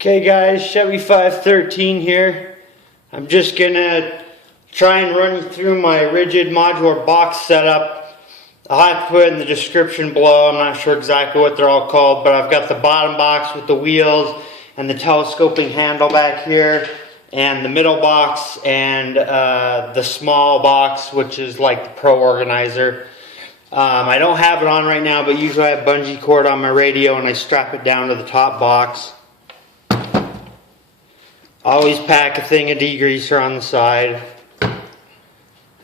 Okay guys, Chevy 513 here. I'm just gonna try and run you through my Ridgid modular box setup. I'll have to put it in the description below. I'm not sure exactly what they're all called, but I've got the bottom box with the wheels and the telescoping handle back here, and the middle box and the small box, which is like the Pro Organizer. I don't have it on right now, but usually I have bungee cord on my radio and I strap it down to the top box. Always pack a thing of degreaser on the side.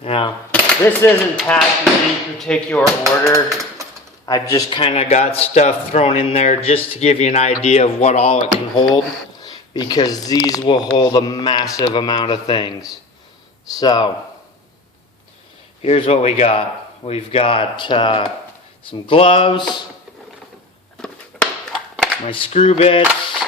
Now, this isn't packed in any particular order. I've just kind of got stuff thrown in there just to give you an idea of what all it can hold, because these will hold a massive amount of things. So, here's what we got. We've got some gloves, my screw bits,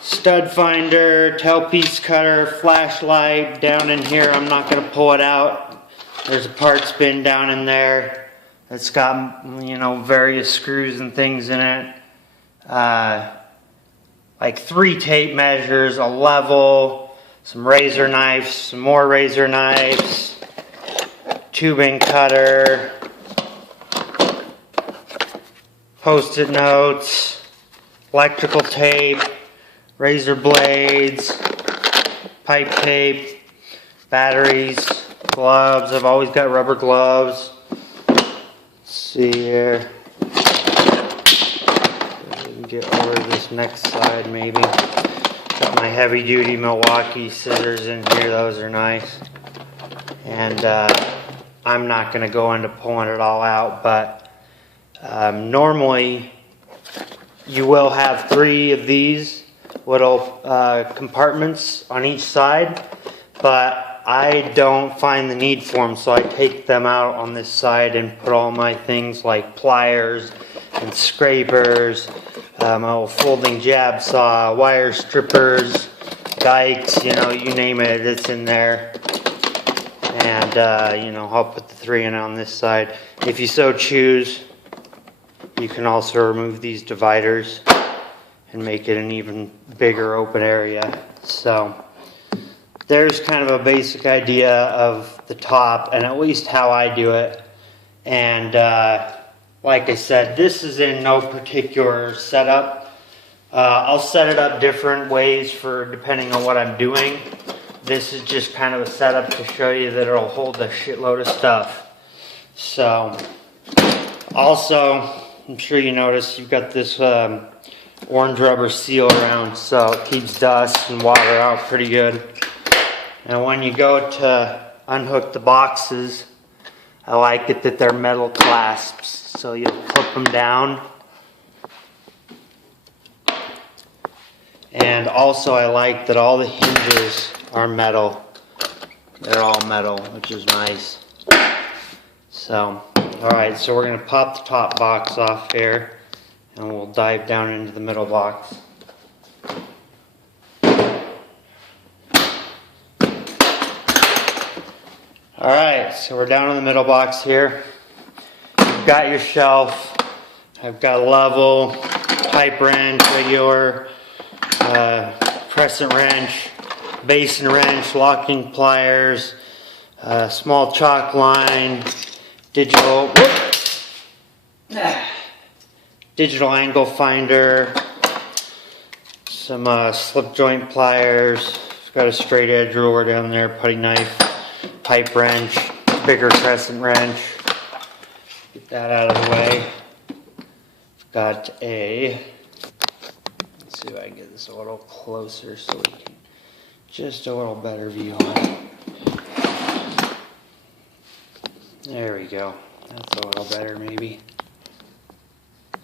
stud finder, tailpiece cutter, flashlight. Down in here, I'm not going to pull it out. There's a parts bin down in there that's got, you know, various screws and things in it. Like 3 tape measures, a level, some razor knives, some more razor knives, tubing cutter, post-it notes, electrical tape, razor blades, pipe tape, batteries, gloves. I've always got rubber gloves. Let's see here. Get over this next side maybe. Got my heavy duty Milwaukee scissors in here. Those are nice. And I'm not going to go into pulling it all out, but normally you will have 3 of these little compartments on each side, but I don't find the need for them, so I take them out on this side and put all my things like pliers and scrapers, my little folding jab saw, wire strippers, dikes, you know, you name it, it's in there. And you know, I'll put the 3 in on this side. If you so choose, you can also remove these dividers and make it an even bigger open area. So there's kind of a basic idea of the top, and at least how I do it. And like I said, this is in no particular setup. I'll set it up different ways for depending on what I'm doing. This is just kind of a setup to show you that it'll hold a shitload of stuff. So also, I'm sure you noticed you've got this orange rubber seal around, so it keeps dust and water out pretty good. And when you go to unhook the boxes, I like it that they're metal clasps, so you'll clip them down. And also I like that all the hinges are metal. They're all metal, which is nice. So, alright, so we're going to pop the top box off here, and we'll dive down into the middle box. Alright, so we're down in the middle box here. You've got your shelf. I've got a level, pipe wrench, regular, crescent wrench, basin wrench, locking pliers, small chalk line, digital angle finder, some slip joint pliers, got a straight edge ruler down there, putty knife, pipe wrench, bigger crescent wrench. Get that out of the way. Got a, let's see if I can get this a little closer so we can, just a little better view on it. There we go. That's a little better maybe.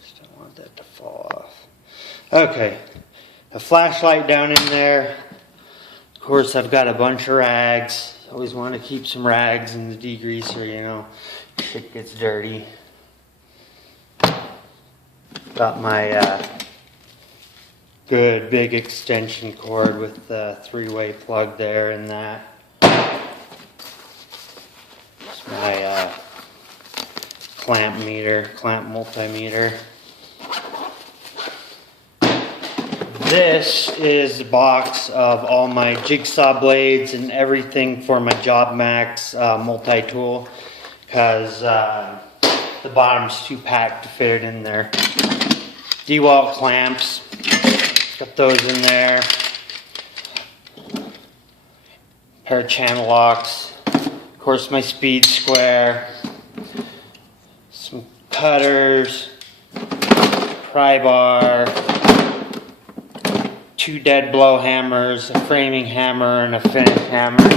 Just don't want that to fall off. Okay, a flashlight down in there. Of course, I've got a bunch of rags. Always want to keep some rags in the degreaser, you know. Shit gets dirty. Got my good big extension cord with the 3-way plug there and that. My clamp multimeter. This is the box of all my jigsaw blades and everything for my Job Max multi-tool, because the bottom's too packed to fit it in there. DeWalt clamps, got those in there. Pair of channel locks, of course my speed square, some cutters, pry bar, 2 dead blow hammers, a framing hammer and a finish hammer,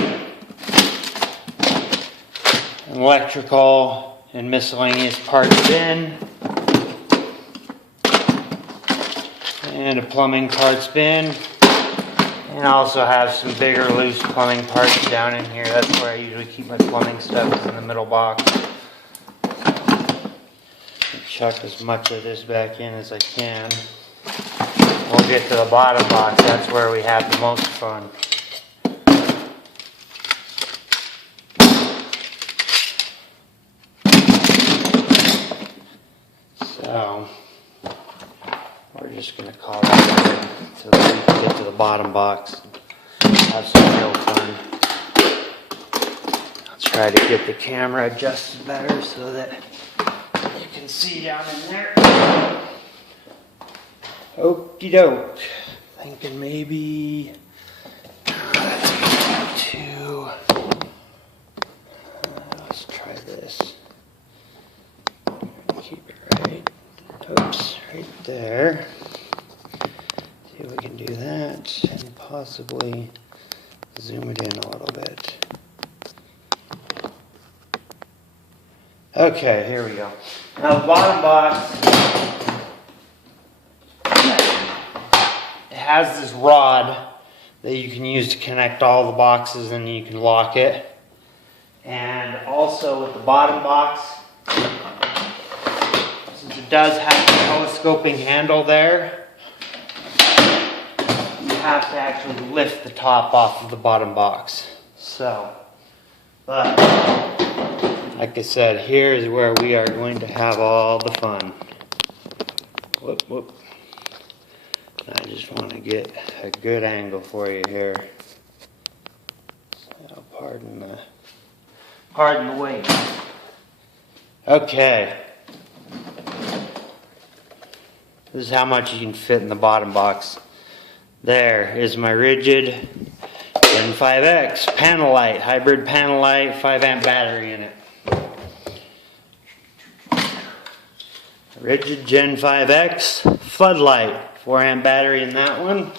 an electrical and miscellaneous parts bin, and a plumbing parts bin. And I also have some bigger loose plumbing parts down in here. That's where I usually keep my plumbing stuff, is in the middle box. Chuck as much of this back in as I can. We'll get to the bottom box. That's where we have the most fun. So we're just going to call that so that we can get to the bottom box. Have some real fun. I'll try to get the camera adjusted better so that you can see down in there. Okie doke. Thinking maybe let's try this. Keep it right. Oops, right there. See if we can do that and possibly zoom it in a little bit. Okay, here we go. Now the bottom box, it has this rod that you can use to connect all the boxes, and you can lock it. And also with the bottom box, since it does have the telescoping handle there, you have to actually lift the top off of the bottom box. So, but like I said, here is where we are going to have all the fun. Whoop, whoop. I just want to get a good angle for you here. So pardon the wait. Okay. This is how much you can fit in the bottom box. There is my Ridgid Gen 5X panel light, hybrid panel light, 5 amp battery in it. Ridgid Gen 5X floodlight, 4 amp battery in that one.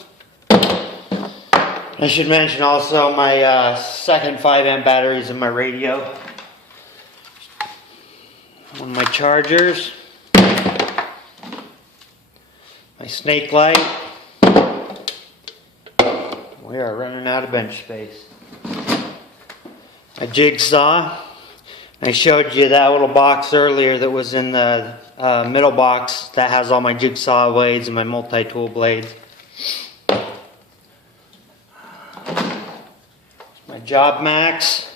I should mention also my second 5 amp batteries in my radio. One of my chargers. My snake light. We are running out of bench space. A jigsaw. I showed you that little box earlier that was in the middle box that has all my jigsaw blades and my multi-tool blades. My Job Max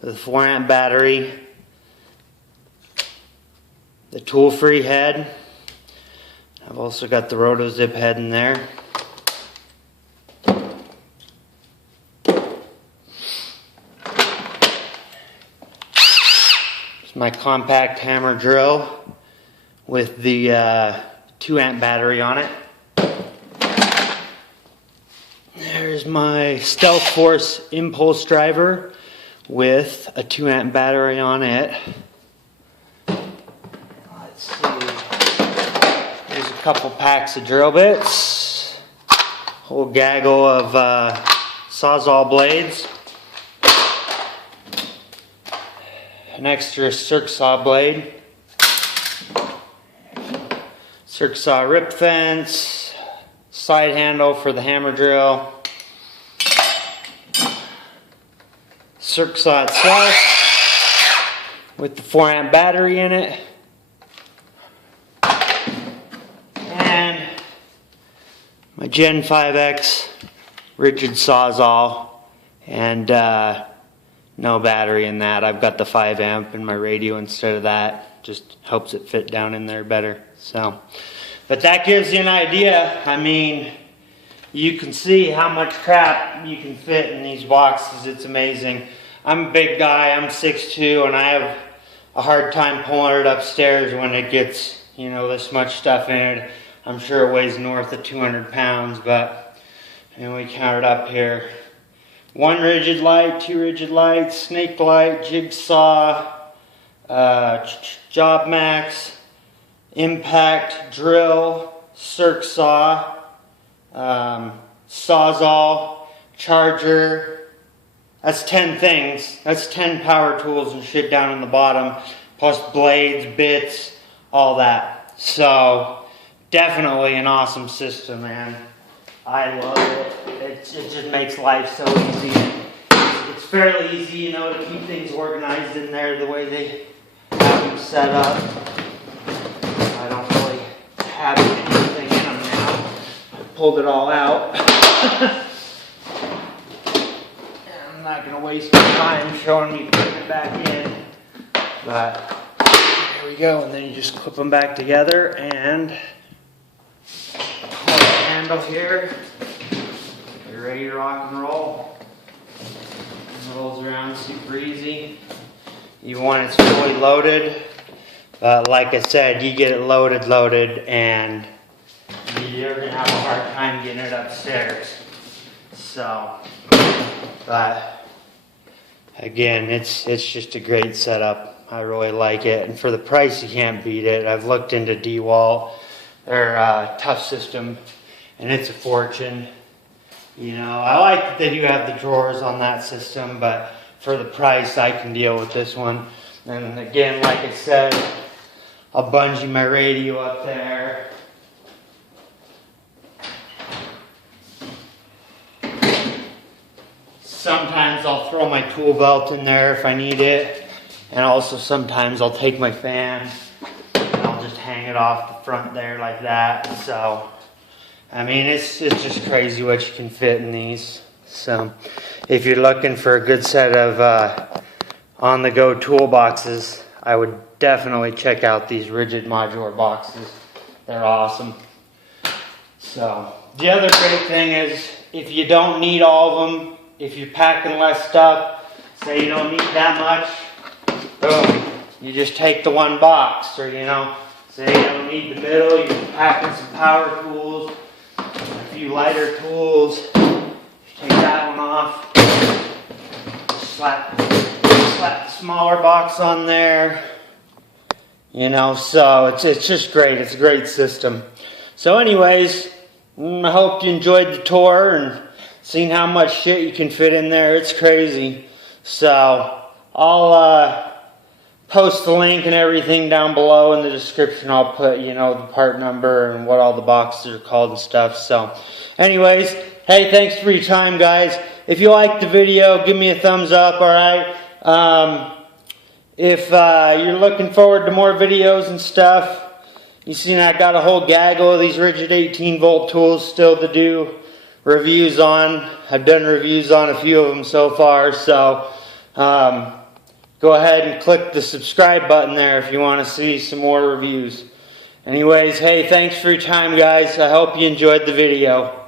with a 4 amp battery. The tool-free head. I've also got the roto-zip head in there. It's my compact hammer drill with the 2 amp battery on it. There's my Stealth Force impulse driver with a 2 amp battery on it. Let's see. There's a couple packs of drill bits. Whole gaggle of Sawzall blades. An extra circ saw blade. Circ saw rip fence. Side handle for the hammer drill. Circ saw itself with the 4 amp battery in it. And my Gen 5X Ridgid Sawzall, and no battery in that. I've got the 5 amp in my radio instead of that. just helps it fit down in there better. So, but that gives you an idea. I mean, you can see how much crap you can fit in these boxes. It's amazing. I'm a big guy, I'm 6'2", and I have a hard time pulling it upstairs when it gets, you know, this much stuff in it. I'm sure it weighs north of 200 pounds, but, and we count it up here. 1 Ridgid light, 2 Ridgid lights, snake light, jigsaw, job max, impact, drill, circ saw, sawzall, charger. That's 10 things. That's 10 power tools and shit down in the bottom, plus blades, bits, all that. So definitely an awesome system, man. I love it. It just makes life so easy. It's fairly easy, you know, to keep things organized in there the way they have them set up. I don't really have anything in them now. I pulled it all out. I'm not going to waste my time showing me putting it back in. But there we go. And then you just clip them back together and pull the handle here. You're ready to rock and roll. It rolls around super easy. Even when it's fully loaded. But like I said, you get it loaded, and you're going to have a hard time getting it upstairs. So, but again, it's just a great setup. I really like it, and for the price, you can't beat it. I've looked into DeWalt, their tough system, and it's a fortune. You know, I like that they do have the drawers on that system, but for the price, I can deal with this one. And again, like I said, I'll bungee my radio up there. Sometimes I'll throw my tool belt in there if I need it. And also sometimes I'll take my fan and I'll just hang it off the front there like that. So, I mean, it's just crazy what you can fit in these. So, if you're looking for a good set of on-the-go toolboxes, I would definitely check out these Ridgid modular boxes. They're awesome. So, the other great thing is, if you don't need all of them, if you're packing less stuff, say you don't need that much, boom, you just take the one box. Or, you know, say you don't need the middle, you're packing some power tools, a few lighter tools, take that one off, slap the smaller box on there, you know. So it's just great. It's a great system. So anyways, I hope you enjoyed the tour and seen how much shit you can fit in there. It's crazy. So I'll post the link and everything down below in the description. I'll put, you know, the part number and what all the boxes are called and stuff. So anyways, hey, thanks for your time, guys. If you liked the video, give me a thumbs up, alright? If you're looking forward to more videos and stuff, you seen I got a whole gaggle of these Ridgid 18-volt tools still to do reviews on. I've done reviews on a few of them so far, so go ahead and click the subscribe button there if you want to see some more reviews. Anyways, hey, thanks for your time, guys. I hope you enjoyed the video.